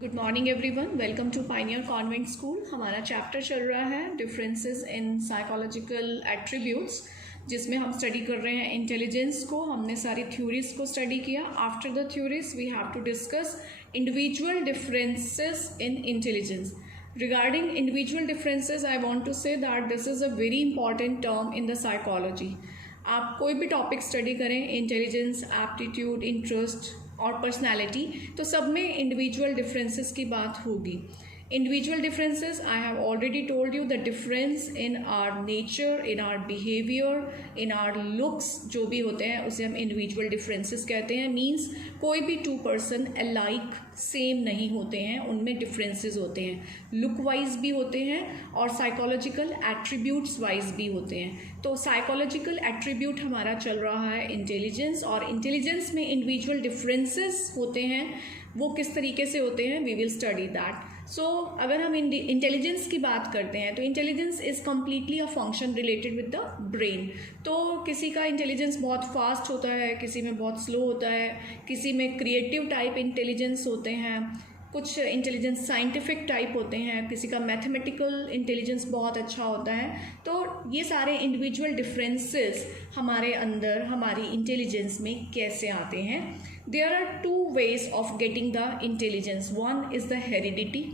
Good morning everyone, welcome to pioneer convent school. हमारा chapter चल रहा है डिफरेंसेस इन साइकोलॉजिकल एट्रीब्यूट्स, जिसमें हम स्टडी कर रहे हैं इंटेलिजेंस को। हमने सारी थ्योरीज को स्टडी किया। After the theories we have to discuss individual differences in intelligence. Regarding individual differences I want to say that this is a very important term in the psychology. आप कोई भी topic study करें, intelligence, aptitude, interest और personality, तो सब में individual differences की बात होगी। Individual differences, I have already told you the difference in our nature, in our behaviour, in our looks, जो भी होते हैं उसे हम इंडिविजुअल डिफरेंसेस कहते हैं। मीन्स कोई भी टू पर्सन अलाइक सेम नहीं होते हैं, उनमें डिफरेंसेस होते हैं, लुक वाइज भी होते हैं और साइकोलॉजिकल एट्रीब्यूट्स वाइज भी होते हैं। तो साइकोलॉजिकल एट्रीब्यूट हमारा चल रहा है इंटेलिजेंस, और इंटेलिजेंस में इंडिविजुअल डिफरेंसेस होते हैं। वो किस तरीके से होते हैं, वी विल स्टडी दैट। सो अगर हम इंटेलिजेंस की बात करते हैं तो intelligence is completely a function related with the brain. तो किसी का इंटेलिजेंस बहुत फास्ट होता है, किसी में बहुत स्लो होता है, किसी में क्रिएटिव टाइप इंटेलिजेंस होते हैं, कुछ इंटेलिजेंस साइंटिफिक टाइप होते हैं, किसी का मैथमेटिकल इंटेलिजेंस बहुत अच्छा होता है। तो ये सारे इंडिविजुअल डिफरेंसेस हमारे अंदर हमारी इंटेलिजेंस में कैसे आते हैं। There are two ways of getting the intelligence. One is the heredity,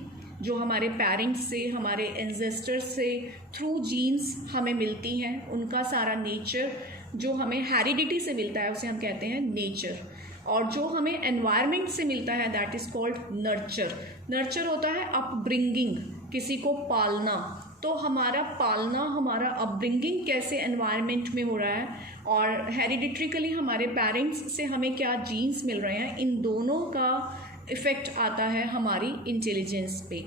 जो हमारे पेरेंट्स से, हमारे एंसेस्टर्स से थ्रू जीन्स हमें मिलती हैं। उनका सारा नेचर जो हमें हेरिडिटी से मिलता है उसे हम कहते हैं नेचर। और जो हमें एनवायरनमेंट से मिलता है that is called nurture. Nurture होता है अपब्रिंगिंग, किसी को पालना। तो हमारा पालना, हमारा अपब्रिंगिंग कैसे एनवायरनमेंट में हो रहा है और हेरिडिट्रिकली हमारे पेरेंट्स से हमें क्या जीन्स मिल रहे हैं, इन दोनों का इफ़ेक्ट आता है हमारी इंटेलिजेंस पे।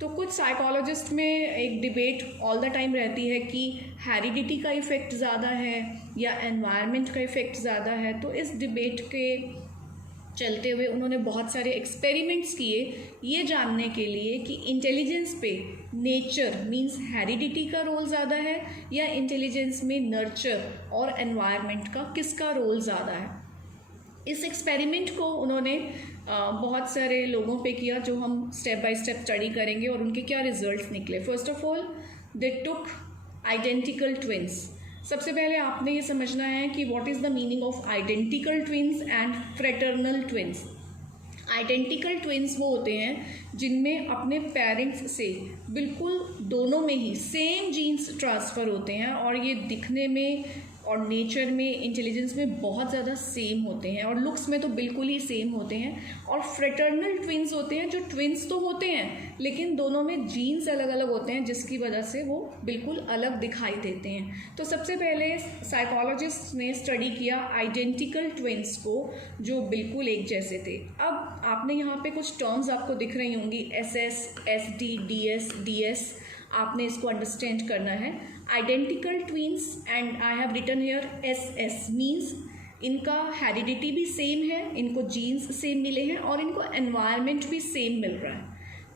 तो कुछ साइकोलॉजिस्ट में एक डिबेट ऑल द टाइम रहती है कि हेरिडिटी का इफ़ेक्ट ज़्यादा है या एनवायरनमेंट का इफ़ेक्ट ज़्यादा है। तो इस डिबेट के चलते हुए उन्होंने बहुत सारे एक्सपेरिमेंट्स किए ये जानने के लिए कि इंटेलिजेंस पे नेचर मींस हेरिडिटी का रोल ज़्यादा है या इंटेलिजेंस में नर्चर और एनवायरनमेंट का किसका रोल ज़्यादा है। इस एक्सपेरिमेंट को उन्होंने बहुत सारे लोगों पे किया, जो हम स्टेप बाय स्टेप स्टडी करेंगे और उनके क्या रिजल्ट्स निकले। First of all they took identical twins. सबसे पहले आपने ये समझना है कि what is the meaning of identical twins and fraternal twins. Identical twins वो होते हैं जिनमें अपने पेरेंट्स से बिल्कुल दोनों में ही सेम जीन्स ट्रांसफ़र होते हैं और ये दिखने में और नेचर में, इंटेलिजेंस में बहुत ज़्यादा सेम होते हैं और लुक्स में तो बिल्कुल ही सेम होते हैं। और फ्रेटर्नल ट्विंस होते हैं जो ट्विंस तो होते हैं लेकिन दोनों में जीन्स अलग अलग होते हैं, जिसकी वजह से वो बिल्कुल अलग दिखाई देते हैं। तो सबसे पहले साइकोलॉजिस्ट ने स्टडी किया आइडेंटिकल ट्विंस को जो बिल्कुल एक जैसे थे। अब आपने यहाँ पे कुछ टर्म्स आपको दिख रही होंगी, SS, SD, DS, DS, आपने इसको अंडरस्टैंड करना है। Identical twins and I have written here SS means इनका हेरिडिटी भी सेम है, इनको जीन्स सेम मिले हैं और इनको एनवायरनमेंट भी सेम मिल रहा है।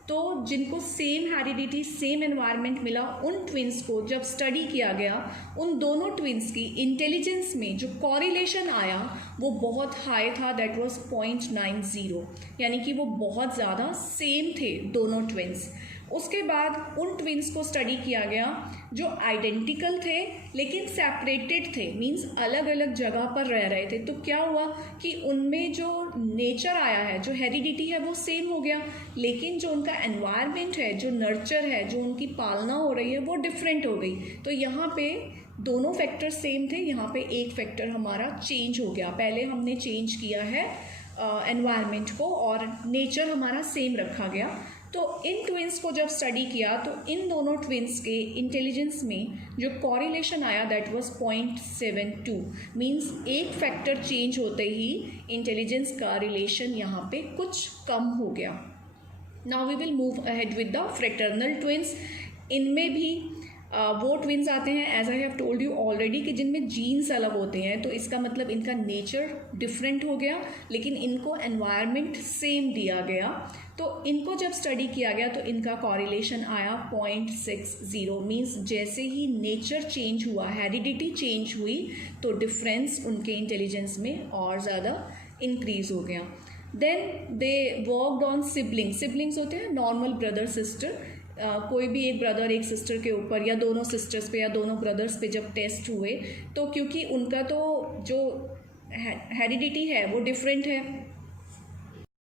तो जिनको सेम हेरिडिटी, सेम एनवायरनमेंट मिला, उन ट्विंस को जब स्टडी किया गया, उन दोनों ट्विंस की इंटेलिजेंस में जो कॉरिलेशन आया वो बहुत हाई था, दैट वाज 0.90, यानी कि वो बहुत ज़्यादा सेम थे दोनों ट्विंस। उसके बाद उन ट्विंस को स्टडी किया गया जो आइडेंटिकल थे लेकिन सेपरेटेड थे, मींस अलग अलग जगह पर रह रहे थे। तो क्या हुआ कि उनमें जो नेचर आया है, जो हेरिडिटी है वो सेम हो गया, लेकिन जो उनका एनवायरनमेंट है, जो नर्चर है, जो उनकी पालना हो रही है वो डिफरेंट हो गई। तो यहाँ पे दोनों फैक्टर सेम थे, यहाँ पे एक फैक्टर हमारा चेंज हो गया। पहले हमने चेंज किया है एनवायरनमेंट को और नेचर हमारा सेम रखा गया। तो इन ट्विंस को जब स्टडी किया तो इन दोनों ट्विंस के इंटेलिजेंस में जो कॉरिलेशन आया दैट वाज 0.72, मींस एक फैक्टर चेंज होते ही इंटेलिजेंस का रिलेशन यहाँ पे कुछ कम हो गया। Now we will move ahead with the fraternal twins. इनमें भी वो ट्विंस आते हैं, as I have told you already, कि जिनमें जीन्स अलग होते हैं। तो इसका मतलब इनका नेचर डिफरेंट हो गया लेकिन इनको एनवायरनमेंट सेम दिया गया। तो इनको जब स्टडी किया गया तो इनका कॉरिलेशन आया 0.60, मीन्स जैसे ही नेचर चेंज हुआ, हेरिडिटी चेंज हुई, तो डिफरेंस उनके इंटेलिजेंस में और ज़्यादा इंक्रीज़ हो गया। Then they worked on siblings होते हैं नॉर्मल ब्रदर सिस्टर, कोई भी एक ब्रदर एक सिस्टर के ऊपर या दोनों सिस्टर्स पे या दोनों ब्रदर्स पे जब टेस्ट हुए, तो क्योंकि उनका तो जो हेरिडिटी है वो डिफरेंट है,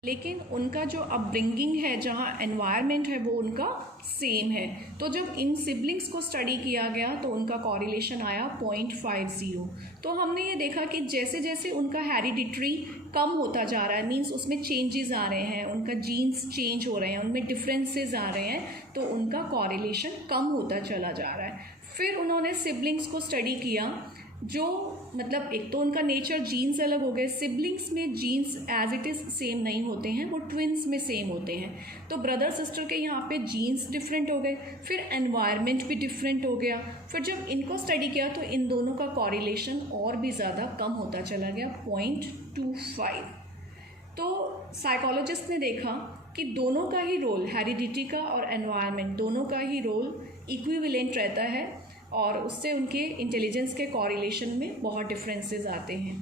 लेकिन उनका जो अपब्रिंगिंग है, जहाँ एनवायरनमेंट है, वो उनका सेम है। तो जब इन सिबलिंग्स को स्टडी किया गया तो उनका कॉरिलेशन आया 0.50। तो हमने ये देखा कि जैसे जैसे उनका हेरिडिटरी कम होता जा रहा है, मींस उसमें चेंजेस आ रहे हैं, उनका जीन्स चेंज हो रहे हैं, उनमें डिफरेंसेस आ रहे हैं, तो उनका कॉरिलेशन कम होता चला जा रहा है। फिर उन्होंने सिबलिंग्स को स्टडी किया, जो मतलब एक तो उनका नेचर जीन्स अलग हो गए, सिबलिंग्स में genes as it is same नहीं होते हैं, वो ट्विन्स में सेम होते हैं। तो ब्रदर सिस्टर के यहाँ पे जीन्स डिफरेंट हो गए, फिर एनवायरनमेंट भी डिफरेंट हो गया। फिर जब इनको स्टडी किया तो इन दोनों का कॉरिलेशन और भी ज़्यादा कम होता चला गया 0.25। तो साइकोलॉजिस्ट ने देखा कि दोनों का ही रोल, हेरिडिटी का और एनवायरनमेंट दोनों का ही रोल इक्विवेलेंट रहता है, और उससे उनके इंटेलिजेंस के कॉरिलेशन में बहुत डिफरेंसेस आते हैं।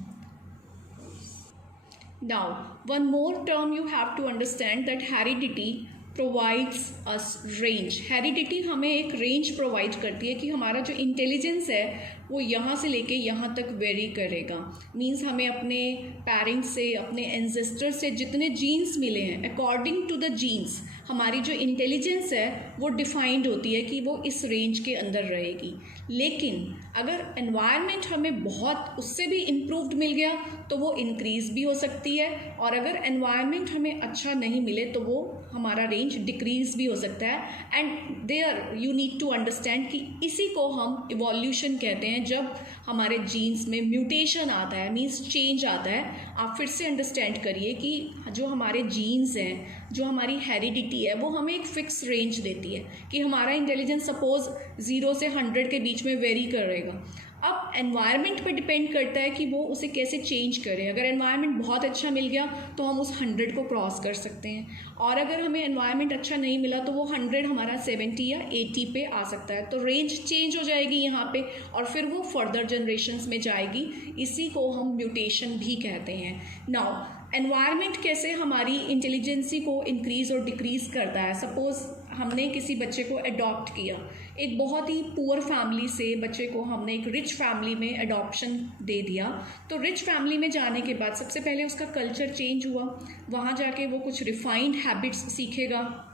Now one more term you have to understand that heredity provides us range. Heredity हमें एक रेंज प्रोवाइड करती है कि हमारा जो इंटेलिजेंस है वो यहाँ से लेके यहाँ तक वेरी करेगा। मींस हमें अपने पेरेंट्स से, अपने एंसेस्टर से जितने जीन्स मिले हैं, अकॉर्डिंग टू द जीन्स हमारी जो इंटेलिजेंस है वो डिफाइंड होती है कि वो इस रेंज के अंदर रहेगी। लेकिन अगर एनवायरनमेंट हमें बहुत उससे भी इम्प्रूव्ड मिल गया तो वो इंक्रीज़ भी हो सकती है, और अगर एनवायरनमेंट हमें अच्छा नहीं मिले तो वो हमारा रेंज डिक्रीज़ भी हो सकता है। And there you need to understand कि इसी को हम इवोल्यूशन कहते हैं। जब हमारे जीन्स में म्यूटेशन आता है, मीन्स चेंज आता है, आप फिर से अंडरस्टैंड करिए कि जो हमारे जीन्स हैं, जो हमारी हेरिडिटी है, वो हमें एक फिक्स रेंज देती है कि हमारा इंटेलिजेंस सपोज 0 से 100 के बीच में वेरी करेगा। अब एनवायरनमेंट पे डिपेंड करता है कि वो उसे कैसे चेंज करे। अगर एनवायरनमेंट बहुत अच्छा मिल गया तो हम उस 100 को क्रॉस कर सकते हैं, और अगर हमें एनवायरनमेंट अच्छा नहीं मिला तो वो 100 हमारा 70 या 80 पे आ सकता है। तो रेंज चेंज हो जाएगी यहाँ पे, और फिर वो फर्दर जनरेशन्स में जाएगी। इसी को हम म्यूटेशन भी कहते हैं। नाउ एनवायरनमेंट कैसे हमारी इंटेलिजेंसी को इंक्रीज़ और डिक्रीज़ करता है। सपोज़ हमने किसी बच्चे को अडॉप्ट किया, एक बहुत ही पुअर फैमिली से बच्चे को हमने एक रिच फैमिली में अडॉप्शन दे दिया। तो रिच फैमिली में जाने के बाद सबसे पहले उसका कल्चर चेंज हुआ, वहाँ जाके वो कुछ रिफाइंड हैबिट्स सीखेगा,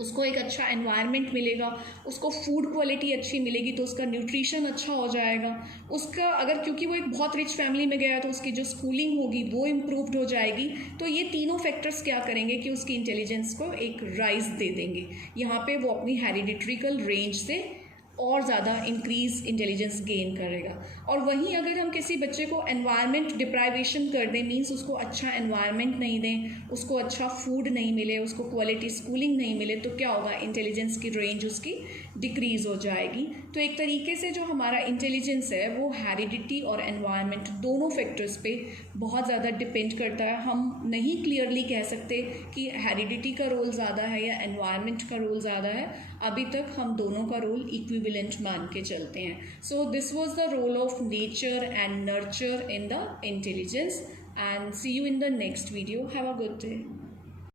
उसको एक अच्छा एनवायरनमेंट मिलेगा, उसको फूड क्वालिटी अच्छी मिलेगी तो उसका न्यूट्रिशन अच्छा हो जाएगा। उसका अगर क्योंकि वो एक बहुत रिच फैमिली में गया तो उसकी जो स्कूलिंग होगी वो इम्प्रूव्ड हो जाएगी। तो ये तीनों फैक्टर्स क्या करेंगे कि उसकी इंटेलिजेंस को एक राइज दे देंगे। यहाँ पे वो अपनी हेरिडिट्रिकल रेंज से और ज़्यादा इंक्रीज इंटेलिजेंस गेन करेगा। और वहीं अगर हम किसी बच्चे को एनवायरनमेंट डिप्राइवेशन कर दें, मीन्स उसको अच्छा एनवायरनमेंट नहीं दें, उसको अच्छा फूड नहीं मिले, उसको क्वालिटी स्कूलिंग नहीं मिले, तो क्या होगा, इंटेलिजेंस की रेंज उसकी डिक्रीज़ हो जाएगी। तो एक तरीके से जो हमारा इंटेलिजेंस है वो हेरिडिटी और एनवायरनमेंट दोनों फैक्टर्स पे बहुत ज़्यादा डिपेंड करता है। हम नहीं क्लियरली कह सकते कि हेरिडिटी का रोल ज़्यादा है या एनवायरनमेंट का रोल ज़्यादा है, अभी तक हम दोनों का रोल इक्विवेलेंट मान के चलते हैं। So this was the role of nature and nurture in the intelligence, and see you in the next video. Have a good day.